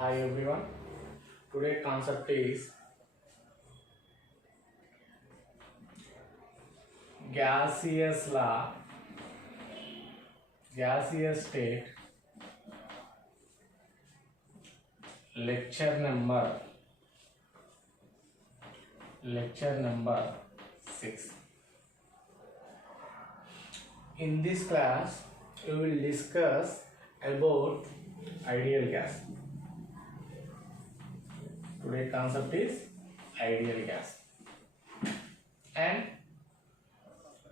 Hi everyone. Today concept is gaseous law, gaseous state, lecture number 6. In this class, we will discuss about ideal gas. Today concept is ideal gas and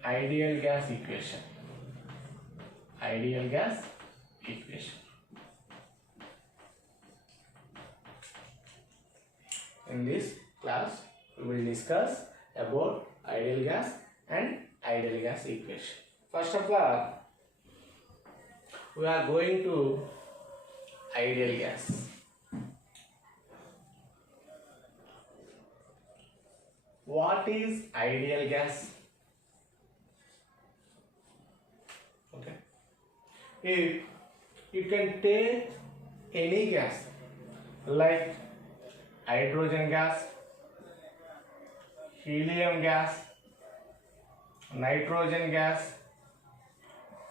ideal gas equation. Ideal gas equation. In this class, we will discuss about ideal gas and ideal gas equation. First of all, we are going to ideal gas. What is ideal gas? Okay. If you can take any gas like hydrogen gas, helium gas, nitrogen gas,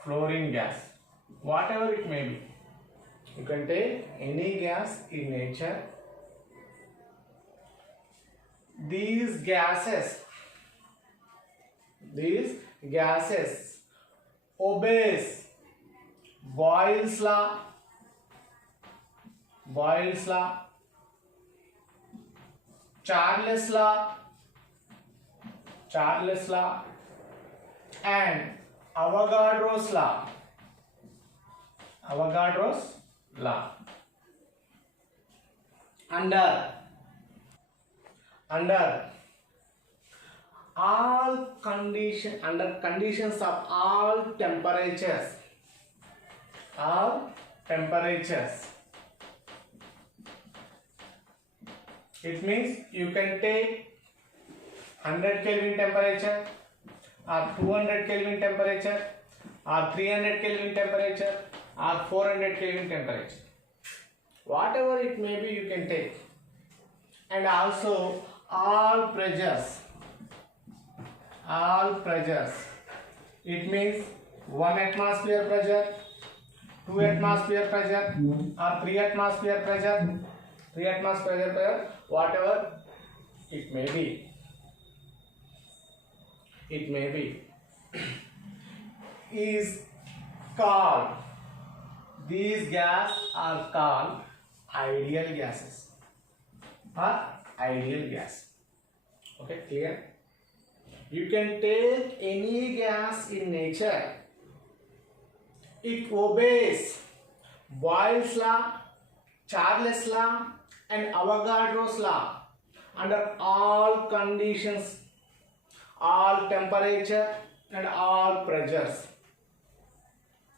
fluorine gas, whatever it may be. You can take any gas in nature. These gases obeys Boyle's law, Charles law, and Avogadro's law. Under conditions of all temperatures, it means you can take 100 Kelvin temperature or 200 Kelvin temperature or 300 Kelvin temperature or 400 Kelvin temperature, whatever it may be you can take. And also all pressures, it means 1 atmosphere pressure, 2 atmosphere pressure or 3 atmosphere pressure, whatever it may be, is called, these gases are called ideal gases or ideal gas. Okay, clear? You can take any gas in nature. It obeys Boyle's law, Charles law, and Avogadro's law under all conditions, all temperature, and all pressures.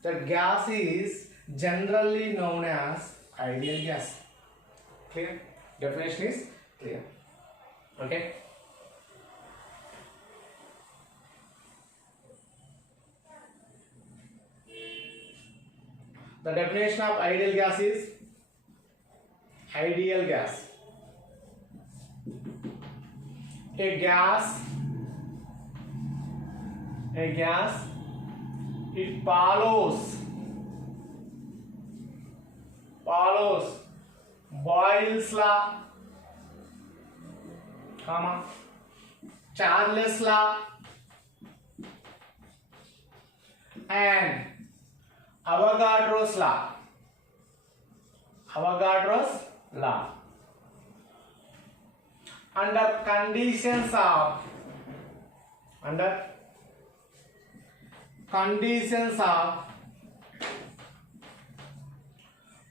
The gas is generally known as ideal gas. Clear? Definition is clear. Okay. The definition of ideal gas is ideal gas. A gas, it follows Boyle's law, Charles law, and Avogadro's law. Under conditions of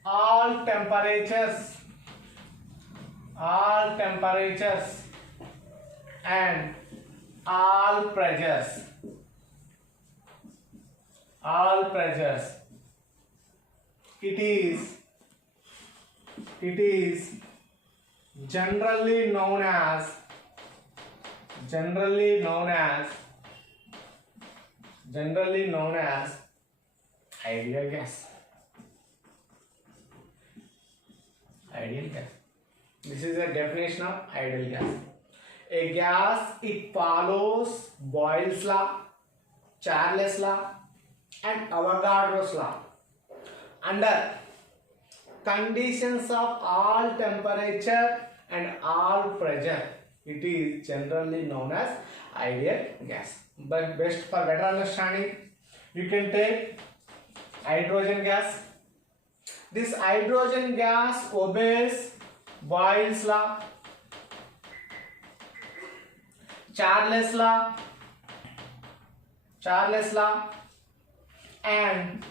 all temperatures and all pressures, it is generally known as ideal gas. ideal gas. This is a definition of ideal gas. A gas, it follows Boyle's law, Charles law, and Avogadro's law. Under conditions of all temperature and all pressure, it is generally known as ideal gas. But best for better understanding, you can take hydrogen gas. This hydrogen gas obeys Boyle's law, Charles law, and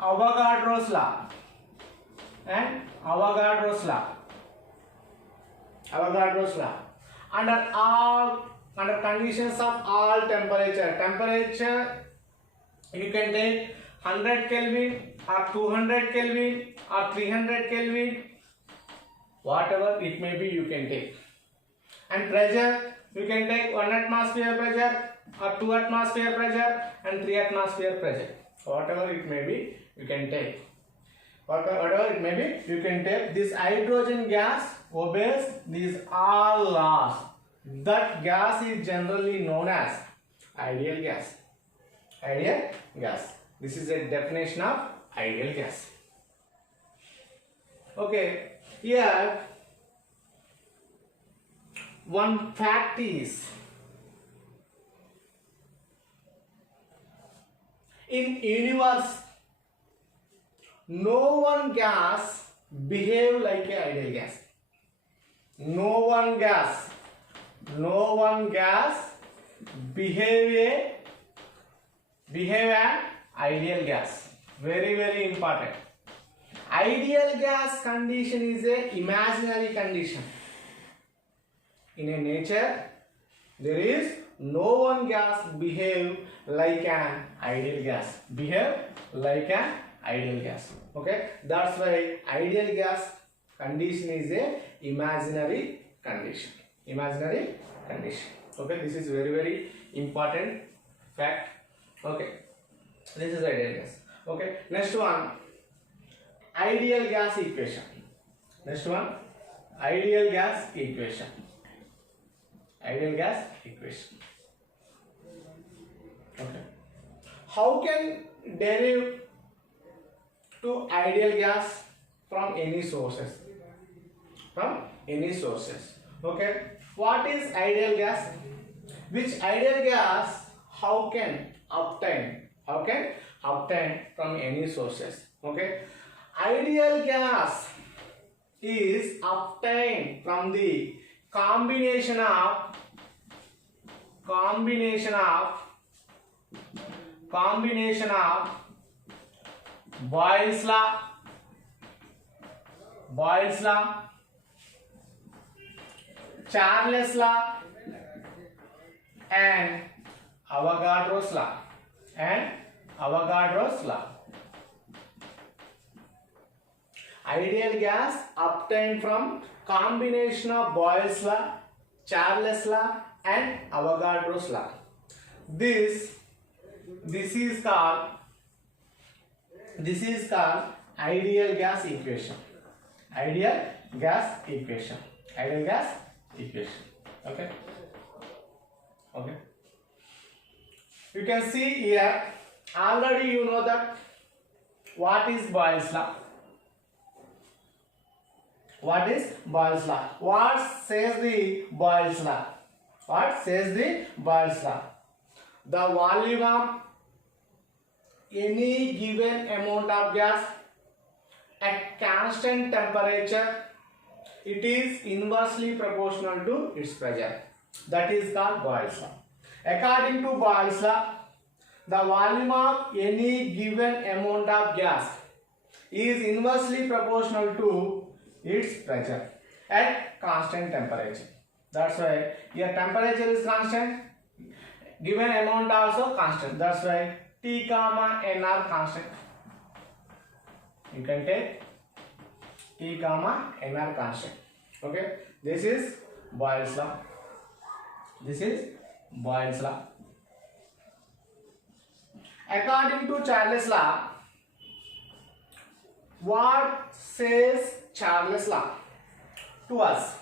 Avogadro's law, Under conditions of all temperature, you can take 100 Kelvin or 200 Kelvin or 300 Kelvin, whatever it may be, you can take. And pressure, you can take 1 atmosphere pressure or 2 atmosphere pressure and 3 atmosphere pressure, whatever it may be, you can take. This hydrogen gas obeys these all laws. That gas is generally known as ideal gas. This is a definition of ideal gas. Okay, here one fact is, in universe no one gas behave like an ideal gas. No one gas behave an ideal gas. Very important. Ideal gas condition is a imaginary condition. In a nature, there is no one gas behave like an ideal gas. Okay, that's why ideal gas condition is a imaginary condition. Okay, this is very important fact. Okay, this is ideal gas. Okay, next one, ideal gas equation. Okay, how can derive to ideal gas from any sources? Okay, what is ideal gas? Which ideal gas how can obtain from any sources? Okay, ideal gas is obtained from the combination of Boyle's law, Charles law, and Avogadro's law. Ideal gas obtained from combination of Boyle's law, Charles law, and Avogadro's law. This is called ideal gas equation. Okay. You can see here, already you know that what is Boyle's law. What says the Boyle's law? The volume of any given amount of gas at constant temperature, it is inversely proportional to its pressure. That is called Boyle's law. According to Boyle's law, the volume of any given amount of gas is inversely proportional to its pressure at constant temperature. That's why your temperature is constant, given amount also constant. That's why T comma N are constant. You can take T comma N are constant. Okay, this is Boyle's law. According to Charles law, what says Charles law? to us.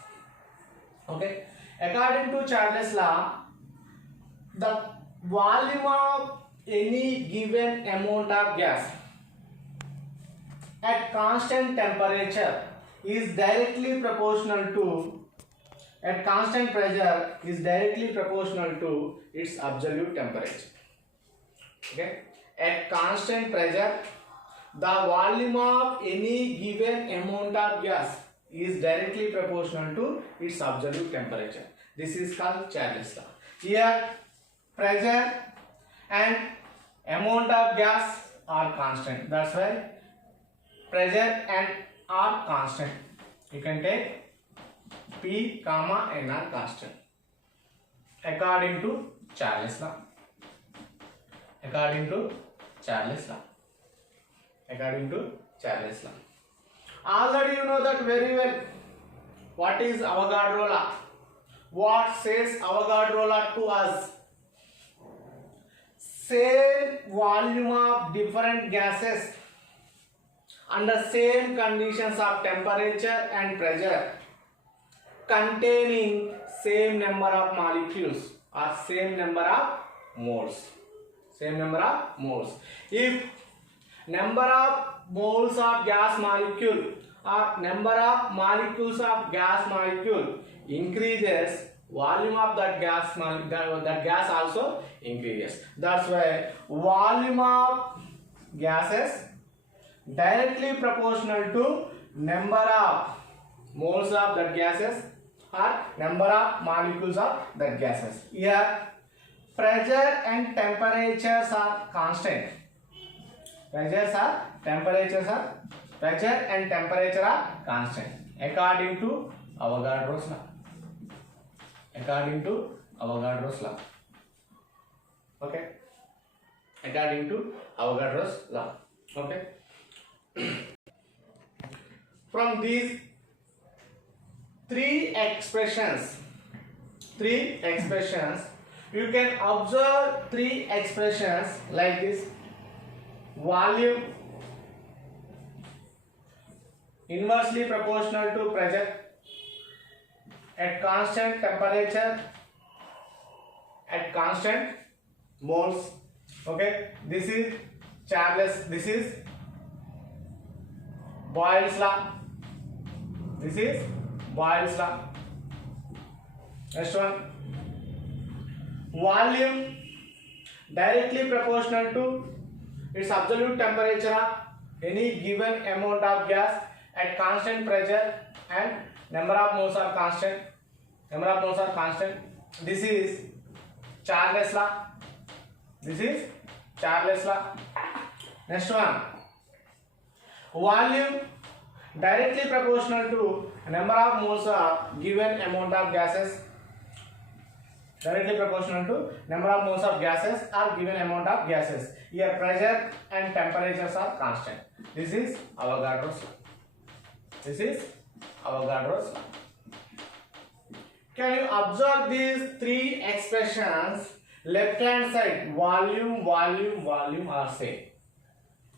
Okay, according to Charles law, the volume of any given amount of gas at constant temperature is directly proportional to, at constant pressure is directly proportional to its absolute temperature. Okay, at constant pressure the volume of any given amount of gas is directly proportional to its absolute temperature. This is called Charles law. Here pressure and amount of gas are constant. That's why pressure and are constant. You can take P comma N are constant according to Charles law. According to Charles law. According to Charles law. Already you know that very well. What is Avogadro law? What says Avogadro law to us? Same volume of different gases under same conditions of temperature and pressure containing same number of molecules or same number of moles. Same number of moles. If number of moles of gas molecule or number of molecules of gas molecule increases, volume of that gas also increases. That's why volume of gases directly proportional to number of moles of that gases or number of molecules of that gases. Here pressure and temperatures are constant. Pressure and temperature are constant according to Avogadro's law. According to Avogadro's law. Okay. According to Avogadro's law. Okay. From these three expressions, you can observe three expressions like this. Volume inversely proportional to pressure at constant temperature at constant moles. Okay, this is Charles, this is Boyle's law. This is Boyle's law. Next one, volume directly proportional to its absolute temperature of any given amount of gas at constant pressure and number of moles are constant. This is Charles law. This is Charles law. Next one, volume directly proportional to number of moles of given amount of gases. Directly proportional to number of moles of gases or given amount of gases. Here pressure and temperatures are constant. This is Avogadro's law. This is Avogadro's law. Can you observe these three expressions? Left hand side, volume are same.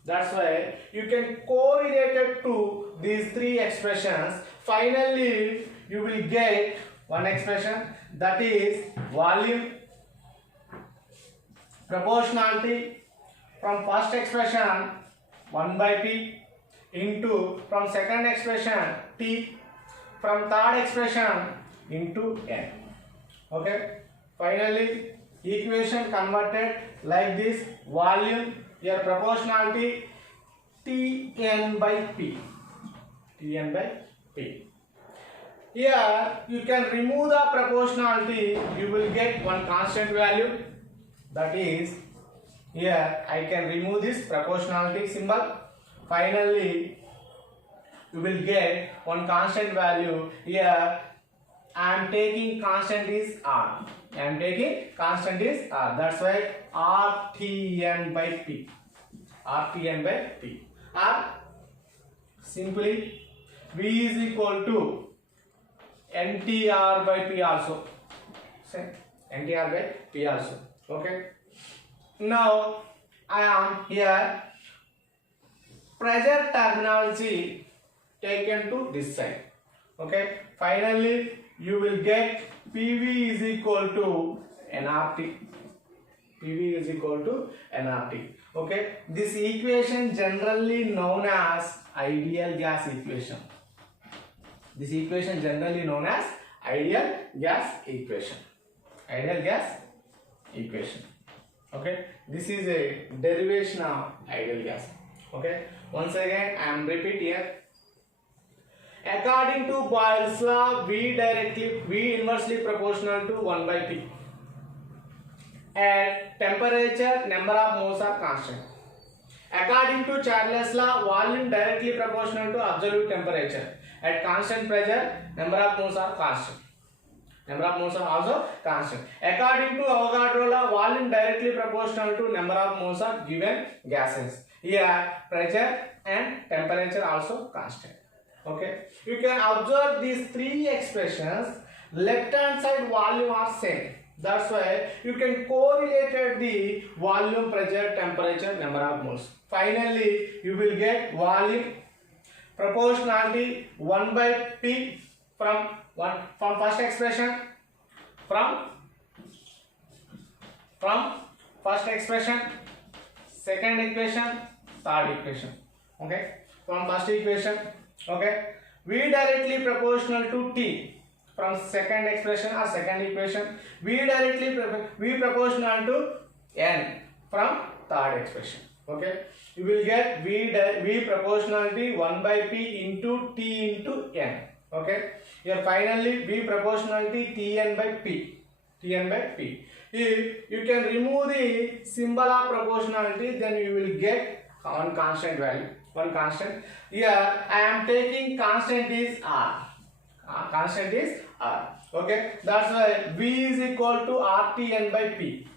That's why you can correlate it to these three expressions. Finally, you will get one expression, that is volume proportionality from first expression 1 by P into from second expression T from third expression into N. Okay. Finally, equation converted like this: volume, your proportionality Tn by P. Tn by P. Here you can remove the proportionality, you will get one constant value. That is, here I can remove this proportionality symbol. Finally, you will get one constant value. Here I am taking constant is R. That's why Rtn by P. Or simply V is equal to NTR by P also. Same. NTR by P also. Okay. Now I am here pressure terminology taken to this side. Okay, finally you will get PV is equal to nRT. PV is equal to nRT. Okay, this equation generally known as ideal gas equation. This equation generally known as ideal gas equation. Ideal gas equation. Okay, this is a derivation of ideal gas. Okay, once again I am repeat here. According to Boyle's law, V inversely proportional to 1 by P. At temperature, number of moles are constant. According to Charles' law, volume directly proportional to absolute temperature. At constant pressure, number of moles are constant. Number of moles are also constant. According to Avogadro law, volume directly proportional to number of moles of given gases. Here, pressure and temperature also constant. Okay, you can observe these three expressions. Left hand side volume are same. That's why you can correlate the volume, pressure, temperature, number of moles. Finally, you will get volume proportionality 1 by P from first expression, from first expression, second equation, third equation. Okay, from first equation. Okay, V directly proportional to T from second expression or second equation. V proportional to N from third expression. Okay, you will get V proportionality 1 by P into T into N. Okay, here finally V proportionality Tn by P. Tn by P. If you can remove the symbol of proportionality, then you will get one constant value. One constant. Here I am taking constant is R. Constant is R. Okay, that's why V is equal to RTN by P.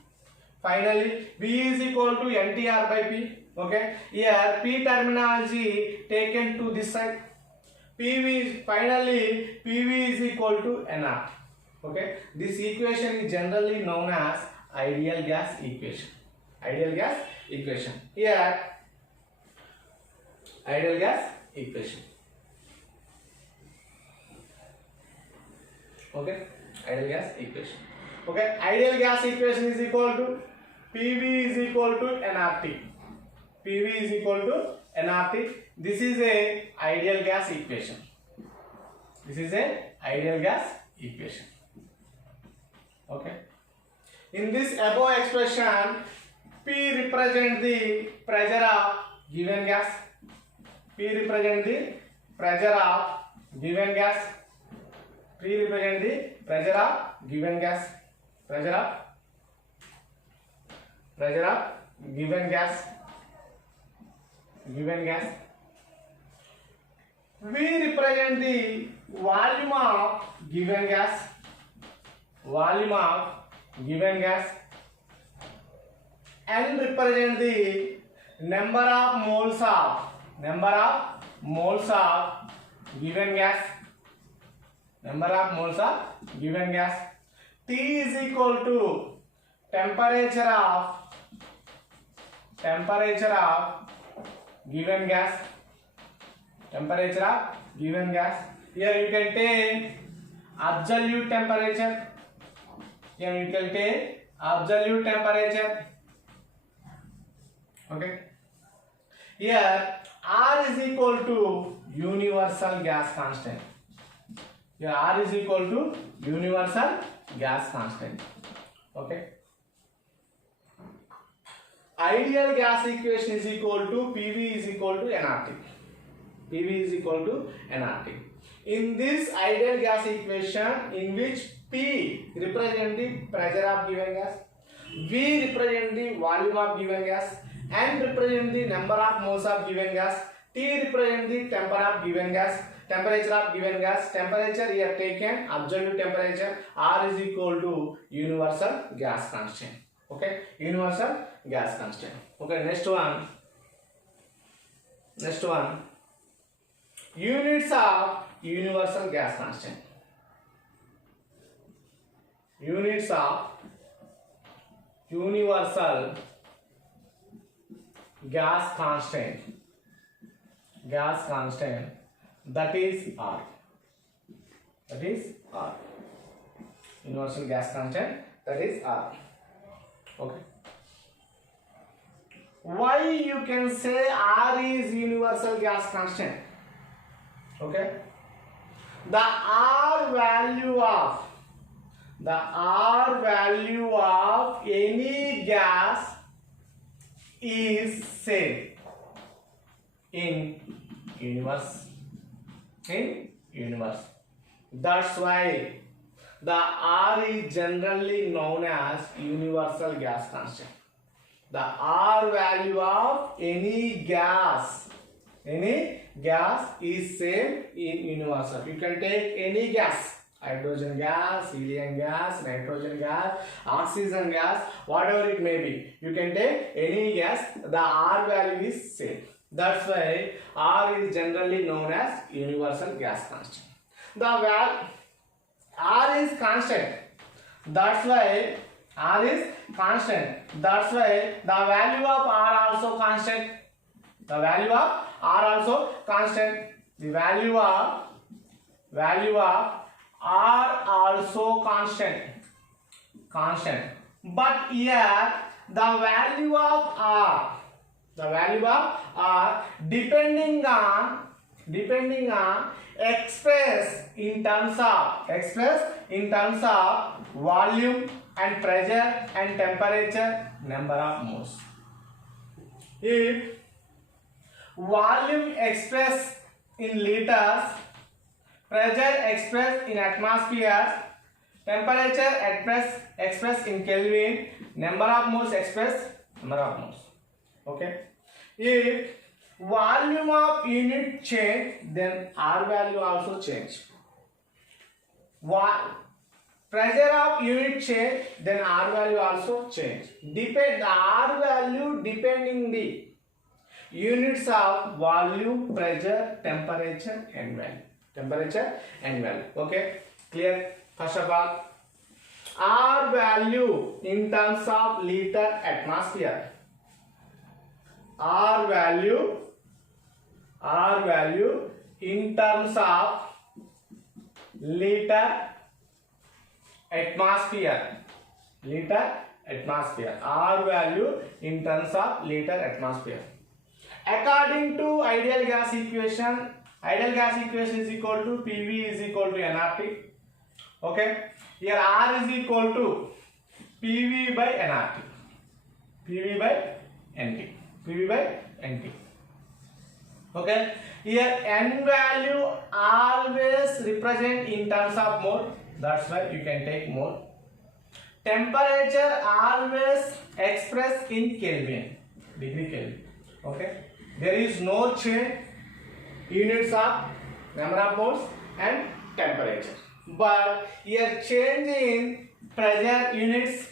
Finally, V is equal to NTR by P. Okay, here P terminology taken to this side. Finally PV is equal to nR. Okay, this equation is generally known as ideal gas equation. Ideal gas equation. Here ideal gas equation. Okay, ideal gas equation. Okay, ideal gas equation is equal to PV is equal to nRT. PV is equal to nRT. This is a ideal gas equation. This is a ideal gas equation. Okay. In this above expression, P represents the pressure of given gas. P represents the pressure of given gas. P represents the pressure of given gas. Pressure of given gas. Given gas. V represent the volume of given gas. Volume of given gas. N represent the number of moles of given gas. Number of moles of given gas. T is equal to temperature of given gas. Temperature of given gas. Here you can take absolute temperature. Here you can take absolute temperature. Okay. Here R is equal to universal gas constant. Here R is equal to universal gas constant. Okay. Ideal gas equation is equal to PV is equal to nRT. PV is equal to nRT. In this ideal gas equation, in which P represents the pressure of given gas, V represents the volume of given gas, N represents the number of moles of given gas, T represents the temperature of given gas. Temperature here taken absolute temperature. R is equal to universal gas constant. Okay, universal gas constant. Okay, next one. Units of universal gas constant. Units of universal gas constant. That is R. That is R. Universal gas constant, that is R. Okay. Why you can say R is universal gas constant? Okay. The R value of any gas is same in universe. That's why the R is generally known as universal gas constant. The R value of any gas is same in universal. You can take any gas, hydrogen gas, helium gas, nitrogen gas, oxygen gas, whatever it may be. You can take any gas, the R value is same. That's why R is generally known as universal gas constant. R is constant. That's why R is constant. That's why the value of R also constant. The value of R also constant. The value of R also constant. But here the value of R depending on express in terms of volume and pressure and temperature, number of moles. If volume expressed in liters, pressure expressed in atmosphere, temperature expressed in Kelvin, number of moles expressed number of moles. Okay. If volume of unit change, then R value also change. Pressure of unit change, then R value also change. The R value depending the units of volume, pressure, temperature and value. Okay, clear? First of all, R value in terms of liter atmosphere. R value in terms of liter atmosphere. R value in terms of liter atmosphere. According to ideal gas equation is equal to PV is equal to nRT. Okay, here R is equal to PV by nRT. PV by NT. Okay, here N value always represent in terms of mole. That's why you can take mole. Temperature always expressed in Kelvin, degree Kelvin. Okay, there is no change units of number of moles and temperature, but here change in pressure units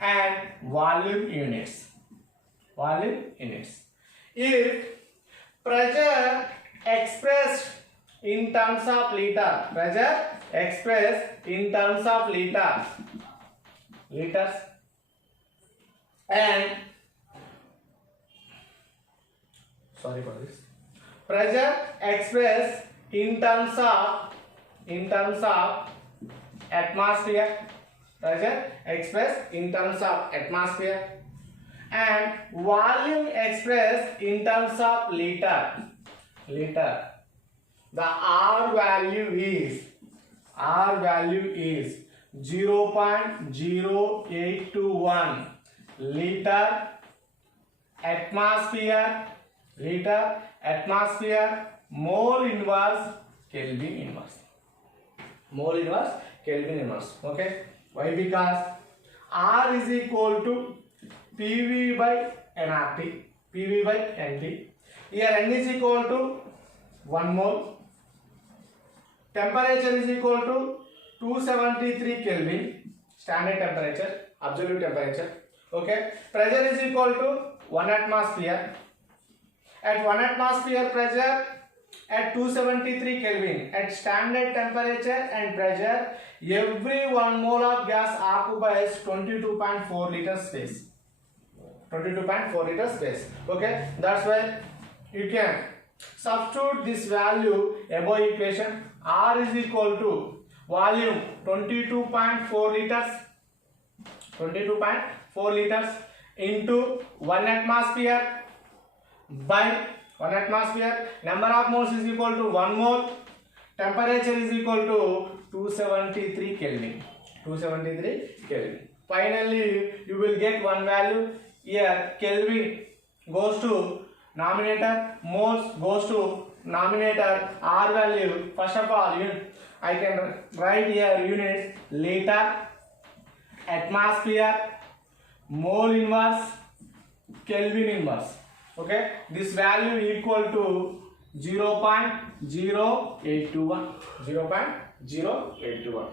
and volume units. If pressure expressed in terms of liters, and sorry for this, pressure expressed in terms of atmosphere, and volume expressed in terms of liter. The R value is 0.0821 liter atmosphere mole inverse Kelvin inverse. Okay, why? Because R is equal to PV by nRT, PV by NT. Here N is equal to 1 mole. Temperature is equal to 273 Kelvin, standard temperature, absolute temperature. Okay, pressure is equal to 1 atmosphere. At 1 atmosphere pressure, at 273 Kelvin, at standard temperature and pressure, every 1 mole of gas occupies 22.4 liters space. 22.4 liters space. Okay, that's why you can Substitute this value above equation. R is equal to volume 22.4 liters, 22.4 liters into 1 atmosphere by 1 atmosphere. Number of moles is equal to 1 mole. Temperature is equal to 273 Kelvin. 273 Kelvin. Finally, you will get one value. Here, Kelvin goes to nominator, moles goes to nominator, R value. First of all, I can write here units: liter, atmosphere, mole inverse, Kelvin inverse. Okay, this value equal to 0.0821. 0.0821.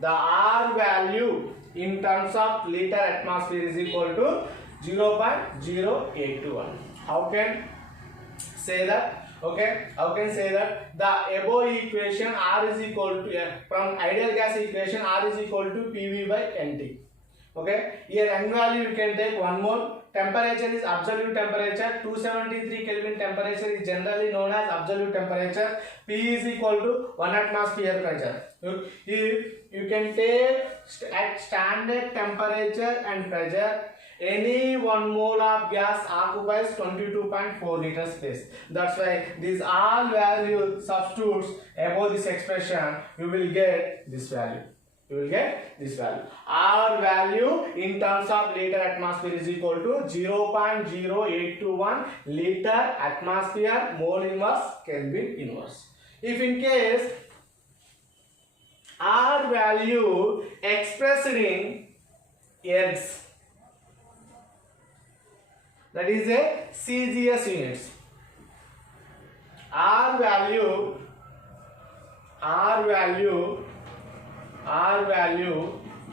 The R value in terms of liter atmosphere is equal to 0.0821. How can say that? Okay, how can say that the above equation R is equal to from ideal gas equation R is equal to PV by NT. Okay, here N value you can take 1 mole. Temperature is absolute temperature. 273 Kelvin temperature is generally known as absolute temperature. P is equal to 1 atmosphere pressure. You can take at standard temperature and pressure, any 1 mole of gas occupies 22.4 liters space. That's why this all value substitutes above this expression, you will get this value. You will get this value. R value in terms of liter atmosphere is equal to 0.0821 liter atmosphere mole inverse Kelvin inverse. If in case R value expressed in ergs, that is a CGS units. R value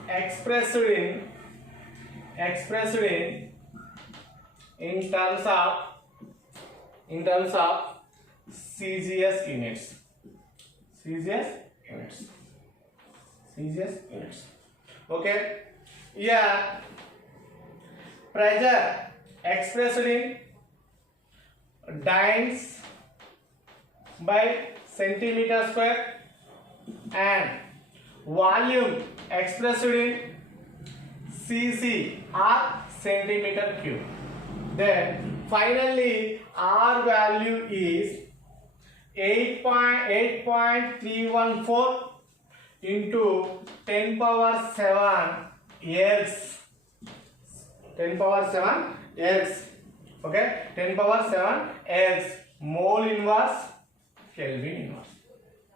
expressed in terms of CGS units. Okay. Yeah. Pressure expressed in dynes by centimeter square, and volume expressed in cc or centimeter cube. Then finally R value is 8.314 into 10 power 7 ergs. 10 power 7 ergs. Okay, 10 power 7 ergs mole inverse Kelvin inverse.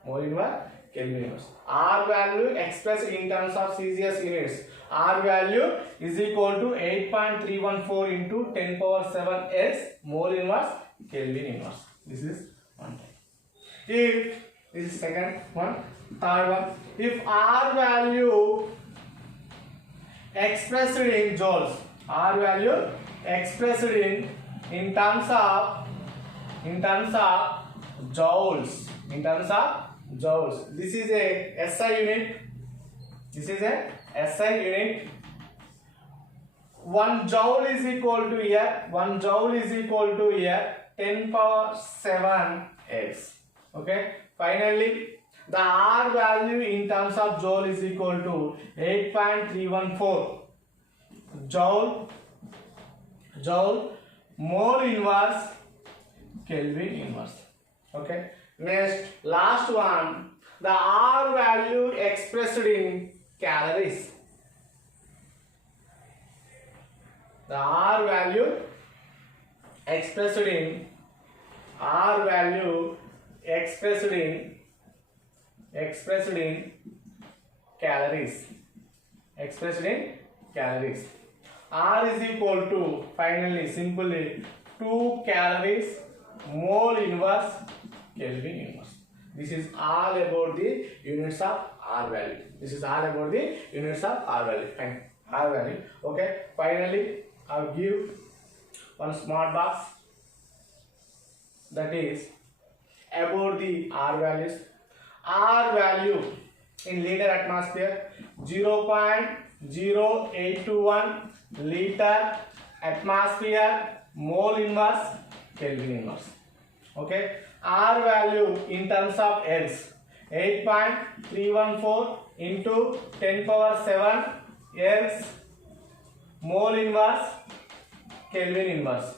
Mole inverse Kelvin inverse. R value expressed in terms of CGS units. R value is equal to 8.314 into 10 power 7 ergs mole inverse Kelvin inverse. This is one type. If this is second one, third one. If R value expressed in joules, R value expressed in terms of joules. This is a SI unit. 1 joule is equal to here. 1 joule is equal to here 10 power 7 ergs. Okay. Finally, the R value in terms of joule is equal to 8.314 joule mole inverse Kelvin inverse. Okay. Next, last one, the R value expressed in calories. The R value expressed in calories. R is equal to, finally, simply 2 calories mole inverse Kelvin inverse. This is all about the units of R value. Fine. R value. Okay. Finally, I'll give one smart box, that is about the R values. R value in liter atmosphere 0.0821 liter atmosphere mole inverse Kelvin inverse. Okay, R value in terms of L's 8.314 into 10 power 7 L's mole inverse Kelvin inverse.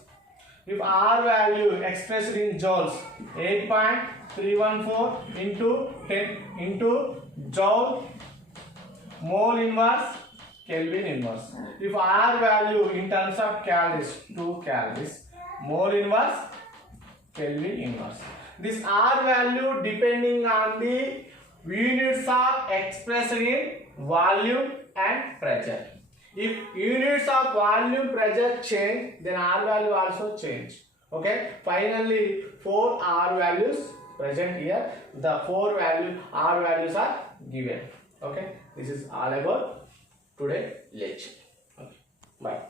If R value expressed in joules 8.314 into 10 into joule mole inverse Kelvin inverse. If R value in terms of calories 2 calories mole inverse Kelvin inverse. This R value depending on the units of expressed in volume and pressure. If units of volume pressure change, then R value also change. Okay. Finally, 4 R values present here. The 4 R values are given. Okay. This is all about today lecture. Okay. Bye.